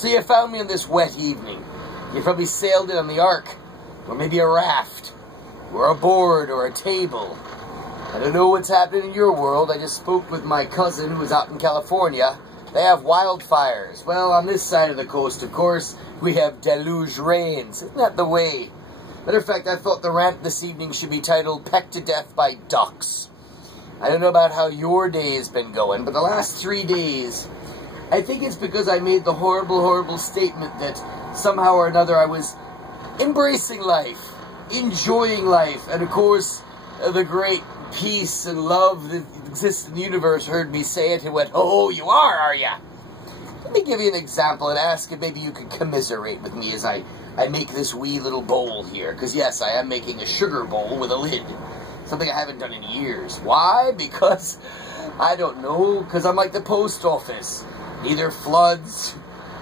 So you found me on this wet evening. You probably sailed in on the Ark, or maybe a raft, or a board, or a table. I don't know what's happening in your world. I just spoke with my cousin who was out in California. They have wildfires. Well, on this side of the coast, of course, we have deluge rains. Isn't that the way? Matter of fact, I thought the rant this evening should be titled Pecked to Death by Ducks. I don't know about how your day has been going, but the last 3 days, I think it's because I made the horrible, horrible statement that somehow or another I was embracing life, enjoying life, and of course, the great peace and love that exists in the universe heard me say it and went, "Oh, you are you?" Let me give you an example and ask if maybe you could commiserate with me as I make this wee little bowl here. Because yes, I am making a sugar bowl with a lid. Something I haven't done in years. Why? Because, I don't know, because I'm like the post office. Neither floods,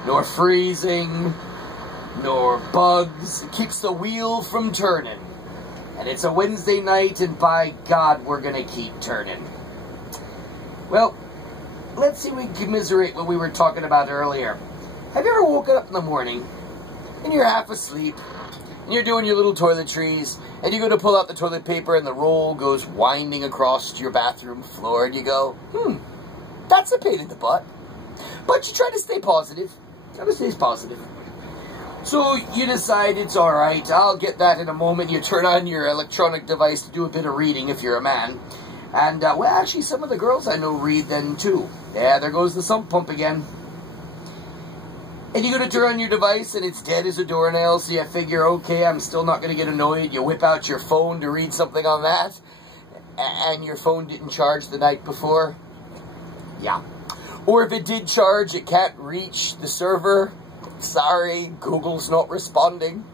nor freezing, nor bugs. It keeps the wheel from turning. And it's a Wednesday night, and by God, we're going to keep turning. Well, let's see if we can commiserate what we were talking about earlier. Have you ever woken up in the morning, and you're half asleep, and you're doing your little toiletries, and you go to pull out the toilet paper, and the roll goes winding across your bathroom floor, and you go, that's a pain in the butt. But you try to stay positive. Try to stay positive. So you decide it's alright, I'll get that in a moment. You turn on your electronic device to do a bit of reading if you're a man. And, well, actually, some of the girls I know read then, too. Yeah, there goes the sump pump again. And you go to turn on your device, and it's dead as a doornail, so you figure, okay, I'm still not going to get annoyed. You whip out your phone to read something on that, and your phone didn't charge the night before. Yeah. Or if it did charge, it can't reach the server. Sorry, Google's not responding.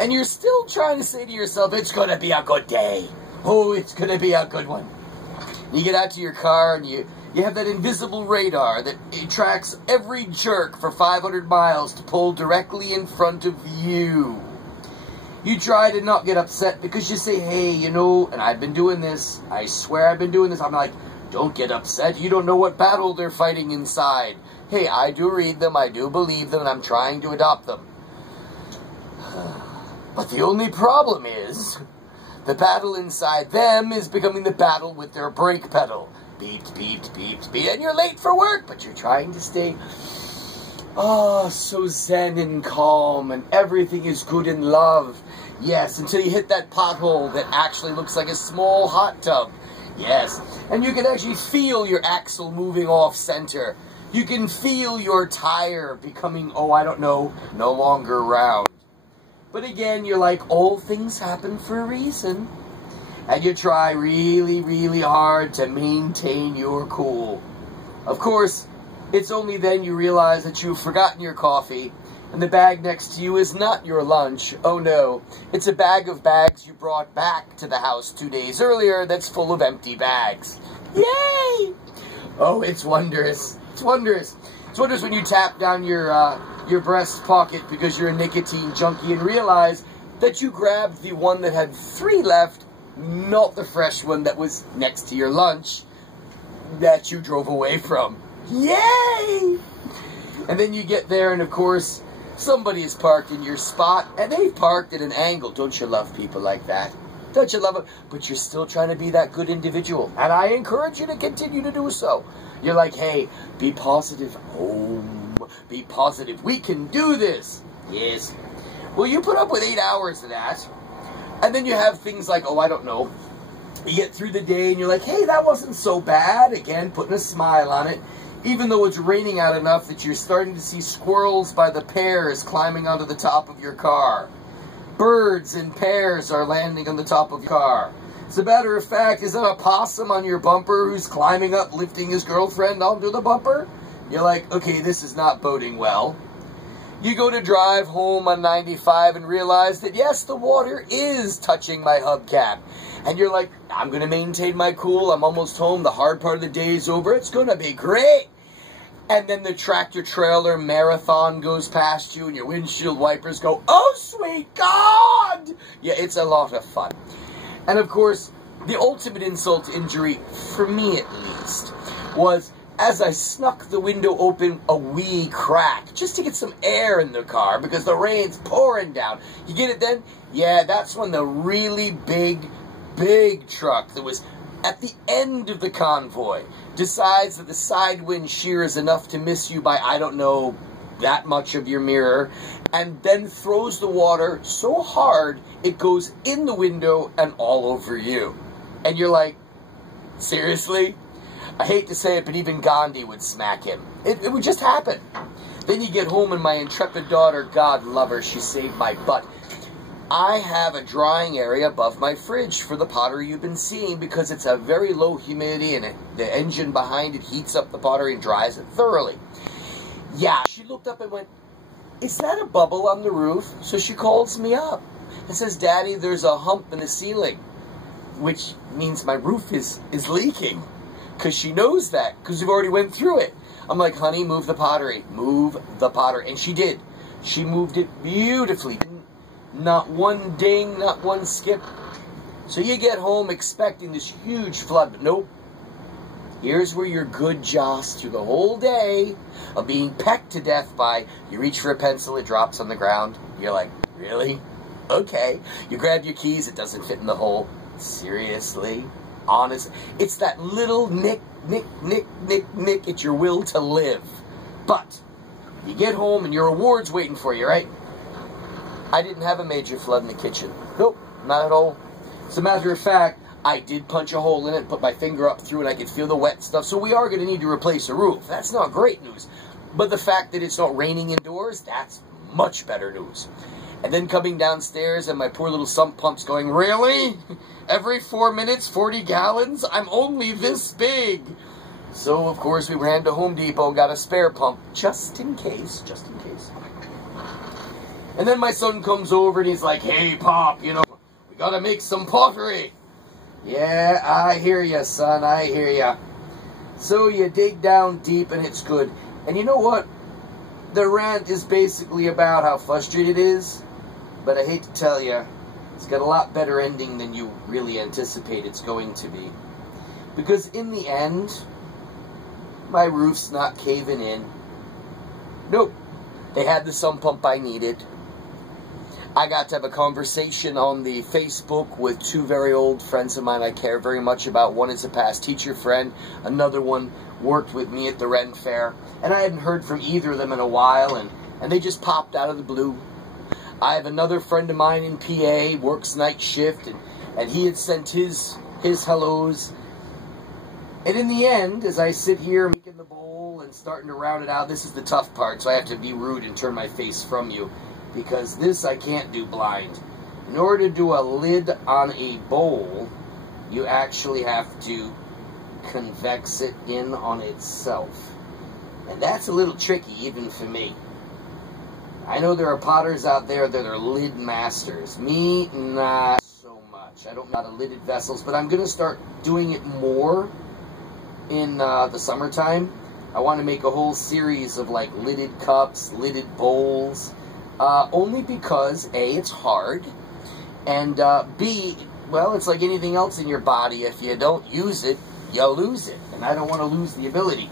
And you're still trying to say to yourself, it's going to be a good day. Oh, it's going to be a good one. You get out to your car and you have that invisible radar that it tracks every jerk for 500 miles to pull directly in front of you. You try to not get upset because you say, hey, you know, and I've been doing this. I swear I've been doing this. I'm like, don't get upset. You don't know what battle they're fighting inside. Hey, I do read them. I do believe them. And I'm trying to adopt them. But the only problem is, the battle inside them is becoming the battle with their brake pedal. Beep, beep, beep, beep, and you're late for work, but you're trying to stay, so zen and calm, and everything is good in love. Yes, until you hit that pothole that actually looks like a small hot tub. Yes, and you can actually feel your axle moving off center. You can feel your tire becoming, I don't know, no longer round. But again, you're like, all things happen for a reason. And you try really, really hard to maintain your cool. Of course, it's only then you realize that you've forgotten your coffee, and the bag next to you is not your lunch. Oh no, it's a bag of bags you brought back to the house 2 days earlier that's full of empty bags. Yay! Oh, it's wondrous. It's wondrous. It's wondrous when you tap down your breast pocket because you're a nicotine junkie and realize that you grabbed the one that had 3 left, not the fresh one that was next to your lunch that you drove away from. Yay! And then you get there and of course somebody is parked in your spot and they've parked at an angle. Don't you love people like that? Don't you love it? But you're still trying to be that good individual. And I encourage you to continue to do so. You're like, hey, be positive. Oh, be positive. We can do this. Yes. Well, you put up with 8 hours of that. And then you have things like, I don't know. You get through the day and you're like, hey, that wasn't so bad. Again, putting a smile on it. Even though it's raining out enough that you're starting to see squirrels by the pairs climbing onto the top of your car. Birds in pairs are landing on the top of your car. As a matter of fact, is that a possum on your bumper who's climbing up, lifting his girlfriend onto the bumper? You're like, okay, this is not boding well. You go to drive home on 95 and realize that, yes, the water is touching my hubcap. And you're like, I'm going to maintain my cool. I'm almost home. The hard part of the day is over. It's going to be great. And then the tractor-trailer marathon goes past you and your windshield wipers go, oh, sweet God! Yeah, it's a lot of fun. And, of course, the ultimate insult to injury, for me at least, was as I snuck the window open a wee crack, just to get some air in the car, because the rain's pouring down. You get it then? Yeah, that's when the really big truck that was at the end of the convoy decides that the side wind shear is enough to miss you by, I don't know, that much of your mirror, and then throws the water so hard it goes in the window and all over you. And you're like, seriously? I hate to say it, but even Gandhi would smack him. It would just happen. Then you get home and my intrepid daughter, God love her, she saved my butt. I have a drying area above my fridge for the pottery you've been seeing because it's a very low humidity and the engine behind it heats up the pottery and dries it thoroughly. Yeah, she looked up and went, is that a bubble on the roof? So she calls me up and says, Daddy, there's a hump in the ceiling, which means my roof is leaking. Because she knows that, because we've already went through it. I'm like, honey, move the pottery. Move the pottery. And she did. She moved it beautifully. Not one ding, not one skip. So you get home expecting this huge flood, but nope. Here's where you're good joss through the whole day of being pecked to death by, you reach for a pencil, it drops on the ground. You're like, really? Okay. You grab your keys, it doesn't fit in the hole. Seriously? Honest? It's that little nick. It's your will to live. But you get home and your reward's waiting for you, right? I didn't have a major flood in the kitchen. Nope, not at all. As a matter of fact, I did punch a hole in it, put my finger up through it, I could feel the wet stuff, so we are going to need to replace the roof. That's not great news. But the fact that it's not raining indoors, that's much better news. And then coming downstairs and my poor little sump pump's going, really? Every 4 minutes, 40 gallons? I'm only this big. So, of course, we ran to Home Depot and got a spare pump, just in case, just in case. And then my son comes over and he's like, hey, Pop, you know, we gotta make some pottery. Yeah, I hear ya, son, I hear ya. So you dig down deep and it's good. And you know what? The rant is basically about how frustrated it is, but I hate to tell you, it's got a lot better ending than you really anticipate it's going to be. Because in the end, my roof's not caving in. Nope. They had the sump pump I needed. I got to have a conversation on the Facebook with two very old friends of mine I care very much about. One is a past teacher friend. Another one worked with me at the Ren Fair. And I hadn't heard from either of them in a while, and they just popped out of the blue. I have another friend of mine in PA, works night shift, and he had sent his hellos. And in the end, as I sit here making the bowl and starting to round it out, this is the tough part, so I have to be rude and turn my face from you. Because this I can't do blind. In order to do a lid on a bowl, you actually have to convex it in on itself. And that's a little tricky even for me. I know there are potters out there that are lid masters. Me, not so much. I don't know how to lidded vessels, but I'm going to start doing it more in the summertime. I want to make a whole series of like lidded cups, lidded bowls. Only because, A, it's hard, and B, well, it's like anything else in your body. If you don't use it, you'll lose it, and I don't want to lose the ability.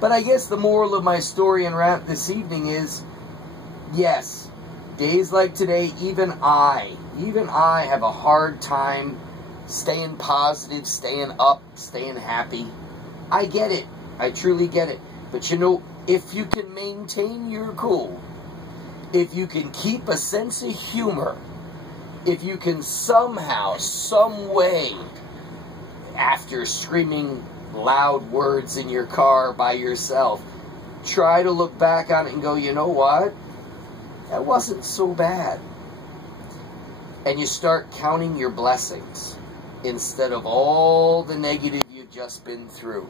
But I guess the moral of my story and rant this evening is, yes, days like today, even I have a hard time staying positive, staying up, staying happy. I get it. I truly get it. But you know, if you can maintain your cool, if you can keep a sense of humor, if you can somehow, some way, after screaming loud words in your car by yourself, try to look back on it and go, you know what? That wasn't so bad. And you start counting your blessings instead of all the negative you've just been through.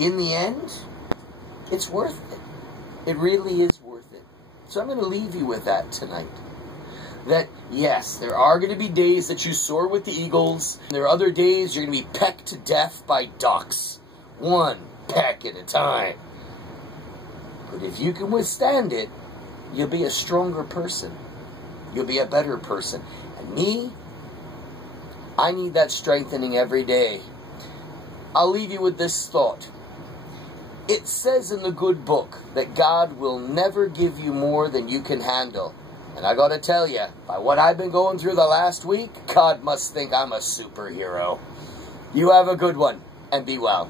In the end, it's worth it. It really is worth it. So I'm going to leave you with that tonight. That, yes, there are going to be days that you soar with the eagles. There are other days you're going to be pecked to death by ducks. One peck at a time. But if you can withstand it, you'll be a stronger person. You'll be a better person. And me, I need that strengthening every day. I'll leave you with this thought. It says in the good book that God will never give you more than you can handle. And I gotta tell you, by what I've been going through the last week, God must think I'm a superhero. You have a good one, and be well.